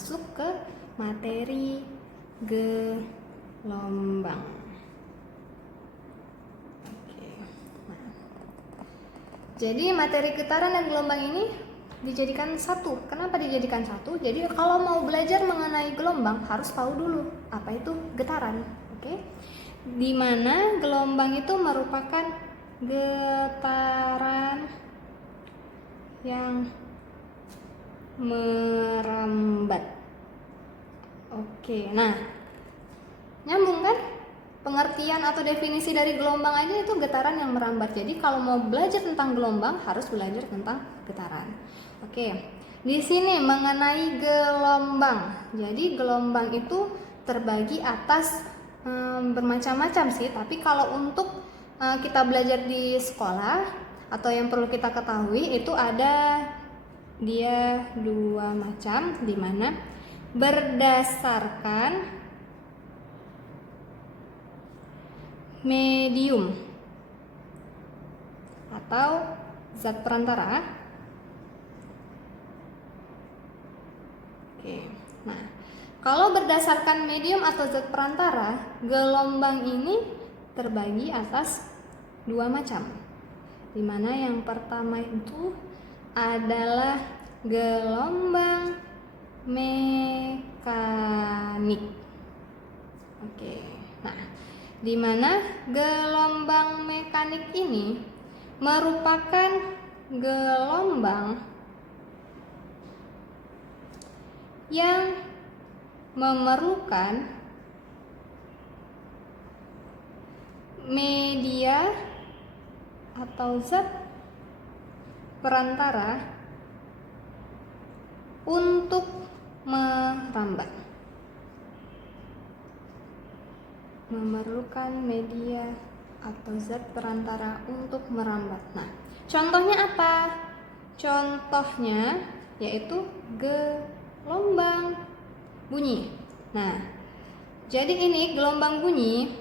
masuk ke materi gelombang. Oke. Nah, jadi materi getaran dan gelombang ini dijadikan satu. Kenapa dijadikan satu? Jadi kalau mau belajar mengenai gelombang harus tahu dulu apa itu getaran. Oke. Di mana gelombang itu merupakan getaran yang merambat. Oke, nah nyambung kan? Pengertian atau definisi dari gelombang aja itu getaran yang merambat. Jadi kalau mau belajar tentang gelombang harus belajar tentang getaran. Oke, di sini mengenai gelombang. Jadi gelombang itu terbagi atas bermacam-macam sih. Tapi kalau untuk kita belajar di sekolah atau yang perlu kita ketahui itu ada dia dua macam, di mana berdasarkan medium atau zat perantara. Oke. Nah, kalau berdasarkan medium atau zat perantara, gelombang ini terbagi atas dua macam. Di mana yang pertama itu adalah gelombang mekanik. Oke. Nah, di mana gelombang mekanik ini merupakan gelombang yang memerlukan media atau zat perantara untuk merambat. Memerlukan media atau zat perantara untuk merambat. Nah, contohnya apa? Contohnya yaitu gelombang bunyi. Nah, jadi ini gelombang bunyi.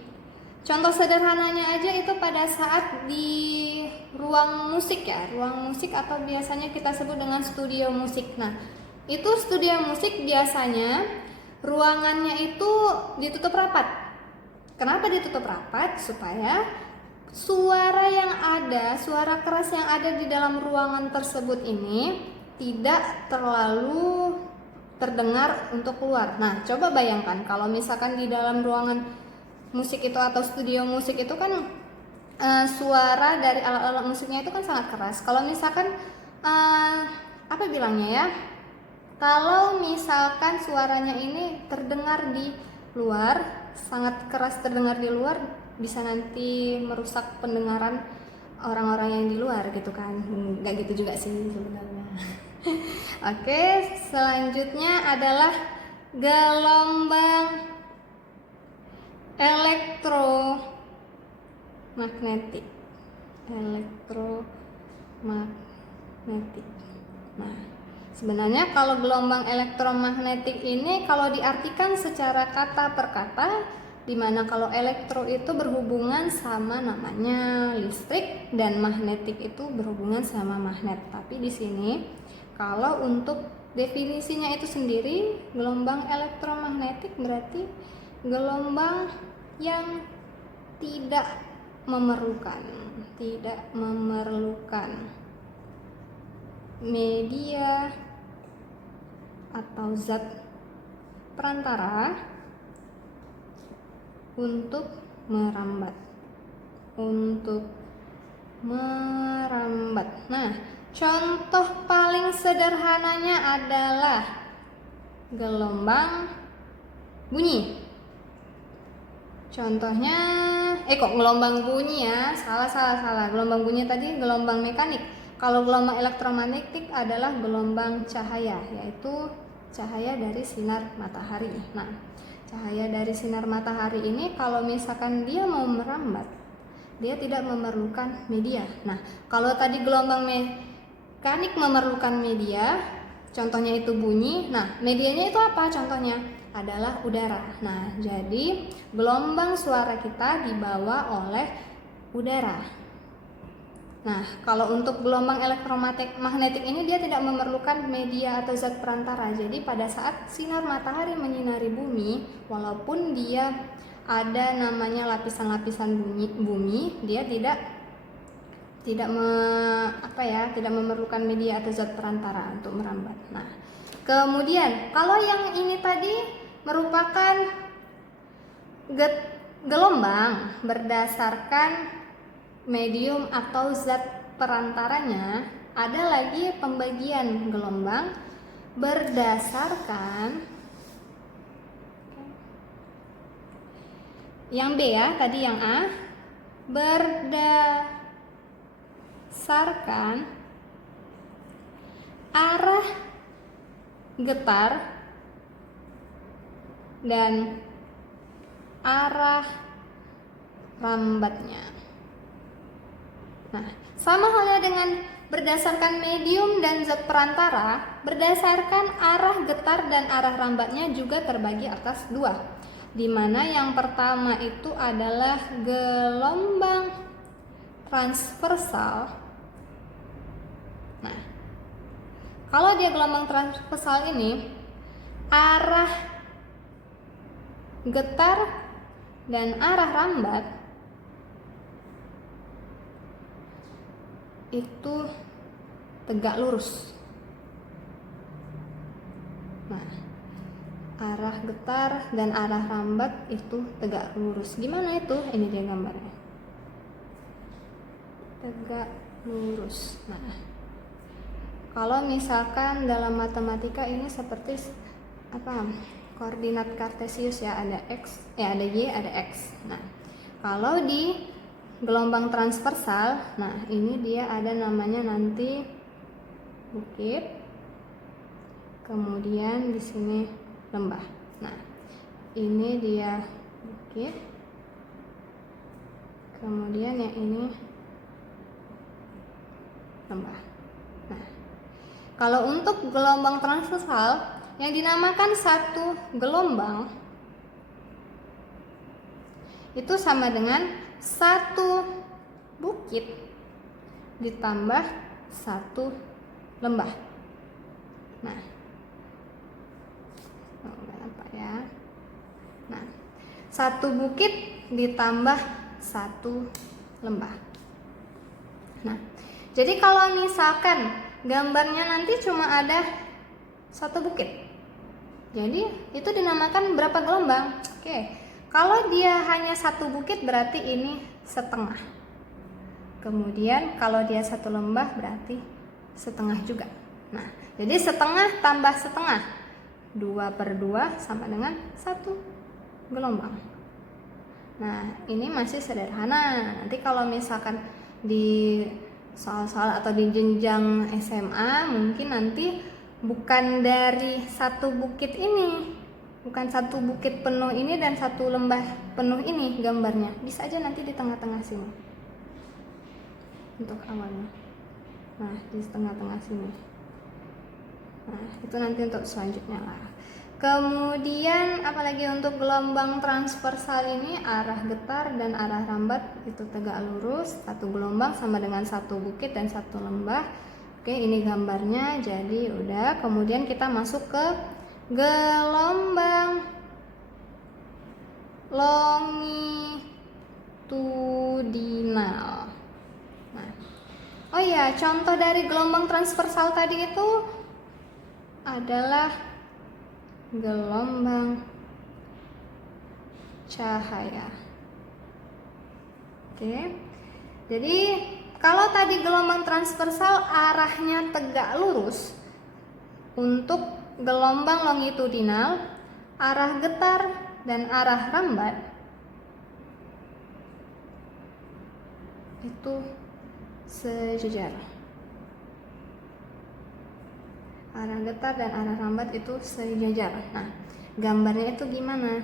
Contoh sederhananya aja itu pada saat di ruang musik ya, ruang musik atau biasanya kita sebut dengan studio musik. Nah, itu studio musik biasanya ruangannya itu ditutup rapat. Kenapa ditutup rapat? Supaya suara yang ada, suara keras yang ada di dalam ruangan tersebut ini tidak terlalu terdengar untuk keluar. Nah, coba bayangkan kalau misalkan di dalam ruangan musik itu atau studio musik itu kan suara dari alat-alat musiknya itu kan sangat keras. Kalau misalkan apa bilangnya ya? Kalau misalkan suaranya ini terdengar di luar, sangat keras terdengar di luar, bisa nanti merusak pendengaran orang-orang yang di luar gitu kan. Nggak gitu juga sih sebenarnya. Oke, selanjutnya adalah gelombang elektromagnetik. Elektromagnetik. Nah, sebenarnya kalau gelombang elektromagnetik ini kalau diartikan secara kata per kata, di mana kalau elektro itu berhubungan sama namanya listrik dan magnetik itu berhubungan sama magnet. Tapi di sini kalau untuk definisinya itu sendiri, gelombang elektromagnetik berarti gelombang yang tidak memerlukan media atau zat perantara untuk merambat. Nah, contoh paling sederhananya adalah gelombang bunyi. Contohnya, gelombang bunyi ya, salah. Gelombang bunyi tadi gelombang mekanik. Kalau gelombang elektromagnetik adalah gelombang cahaya, yaitu cahaya dari sinar matahari. Nah, cahaya dari sinar matahari ini kalau misalkan dia mau merambat, dia tidak memerlukan media. Nah, kalau tadi gelombang mekanik memerlukan media, contohnya itu bunyi. Nah, medianya itu apa contohnya? Adalah udara. Nah, jadi gelombang suara kita dibawa oleh udara. Nah, kalau untuk gelombang elektromagnetik ini dia tidak memerlukan media atau zat perantara. Jadi pada saat sinar matahari menyinari bumi, walaupun dia ada namanya lapisan-lapisan bumi, dia tidak memerlukan media atau zat perantara untuk merambat. Nah, kemudian kalau yang ini tadi merupakan gelombang berdasarkan medium atau zat perantaranya, ada lagi pembagian gelombang berdasarkan yang B ya, tadi yang A, berdasarkan arah getar dan arah rambatnya. Nah, sama halnya dengan berdasarkan medium dan zat perantara, berdasarkan arah getar dan arah rambatnya juga terbagi atas dua, di mana yang pertama itu adalah gelombang transversal. Nah, kalau dia gelombang transversal ini, arah getar dan arah rambat itu tegak lurus. Nah, arah getar dan arah rambat itu tegak lurus. Gimana itu? Ini dia gambarnya. Tegak lurus. Nah, kalau misalkan dalam matematika ini seperti koordinat kartesius ya, ada x, ada y, ada x. Nah, kalau di gelombang transversal, nah ini dia ada namanya nanti bukit, kemudian di sini lembah. Nah, ini dia bukit, kemudian yang ini lembah. Nah, kalau untuk gelombang transversal yang dinamakan satu gelombang itu sama dengan satu bukit ditambah satu lembah. Nah, apa ya? Nah, satu bukit ditambah satu lembah. Nah, jadi kalau misalkan gambarnya nanti cuma ada satu bukit, jadi itu dinamakan berapa gelombang? Oke. Kalau dia hanya satu bukit berarti ini setengah. Kemudian kalau dia satu lembah berarti setengah juga. Nah, jadi setengah tambah setengah, 2/2 sama dengan satu gelombang. Nah, ini masih sederhana. Nanti kalau misalkan di soal-soal atau di jenjang SMA mungkin nanti bukan dari satu bukit ini, bukan satu bukit penuh ini dan satu lembah penuh ini gambarnya, bisa aja nanti di tengah-tengah sini untuk awalnya. Nah, di tengah-tengah sini. Nah, itu nanti untuk selanjutnya lah. Kemudian apalagi untuk gelombang transversal ini, arah getar dan arah rambat itu tegak lurus, satu gelombang sama dengan satu bukit dan satu lembah. Oke, ini gambarnya. Jadi udah, kemudian kita masuk ke gelombang longitudinal. Nah, oh ya, contoh dari gelombang transversal tadi itu adalah gelombang cahaya. Oke. Jadi kalau tadi gelombang transversal arahnya tegak lurus, untuk gelombang longitudinal, arah getar dan arah rambat itu sejajar. Arah getar dan arah rambat itu sejajar. Nah, gambarnya itu gimana?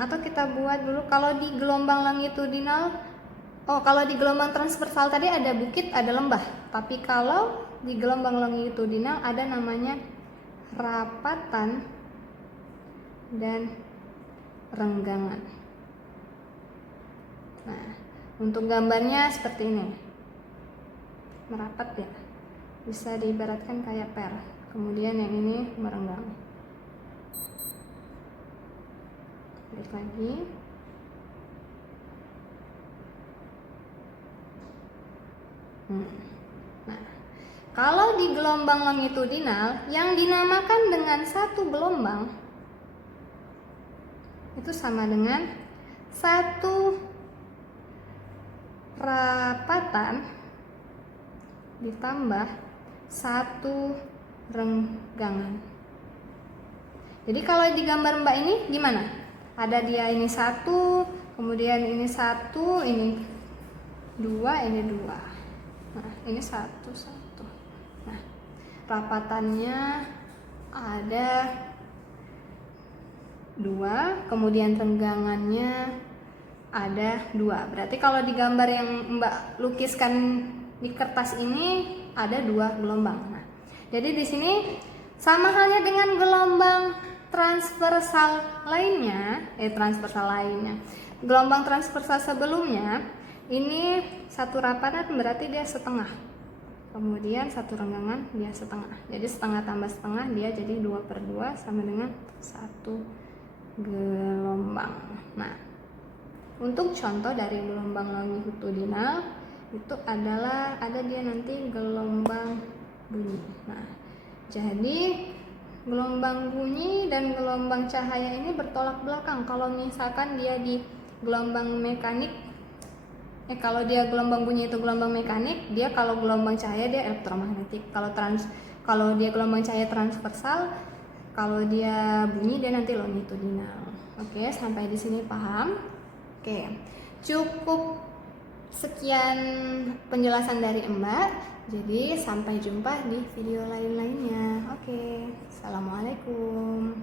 Atau kita buat dulu kalau di gelombang longitudinal, kalau di gelombang transversal tadi ada bukit, ada lembah. Tapi kalau di gelombang longitudinal ada namanya rapatan dan renggangan. Nah, untuk gambarnya seperti ini. merapat ya, bisa diibaratkan kayak per. Kemudian yang ini merenggang. Balik lagi. Nah, kalau di gelombang longitudinal yang dinamakan dengan satu gelombang itu sama dengan satu rapatan ditambah satu renggangan. Jadi kalau di gambar Mbak ini gimana? Ada dia ini satu, kemudian ini satu, ini dua, ini dua. Nah, ini satu. Nah, rapatannya ada dua, kemudian renggangannya ada dua. Berarti kalau di gambar yang Mbak lukiskan di kertas ini ada dua gelombang. Nah, jadi di sini sama halnya dengan gelombang transversal lainnya, gelombang transversal sebelumnya ini satu rapatan berarti dia setengah, kemudian satu renggangan dia setengah, jadi setengah tambah setengah dia jadi 2/2 sama dengan satu gelombang. Nah, untuk contoh dari gelombang longitudinal itu adalah ada dia nanti gelombang bunyi. Nah, jadi gelombang bunyi dan gelombang cahaya ini bertolak belakang. Kalau misalkan dia di gelombang mekanik, kalau dia gelombang bunyi itu gelombang mekanik, dia kalau gelombang cahaya dia elektromagnetik. Kalau dia gelombang cahaya transversal, kalau dia bunyi dia nanti longitudinal. Oke, sampai di sini paham? Oke, cukup sekian penjelasan dari Mbak. Jadi sampai jumpa di video lain-lainnya. Oke, assalamualaikum.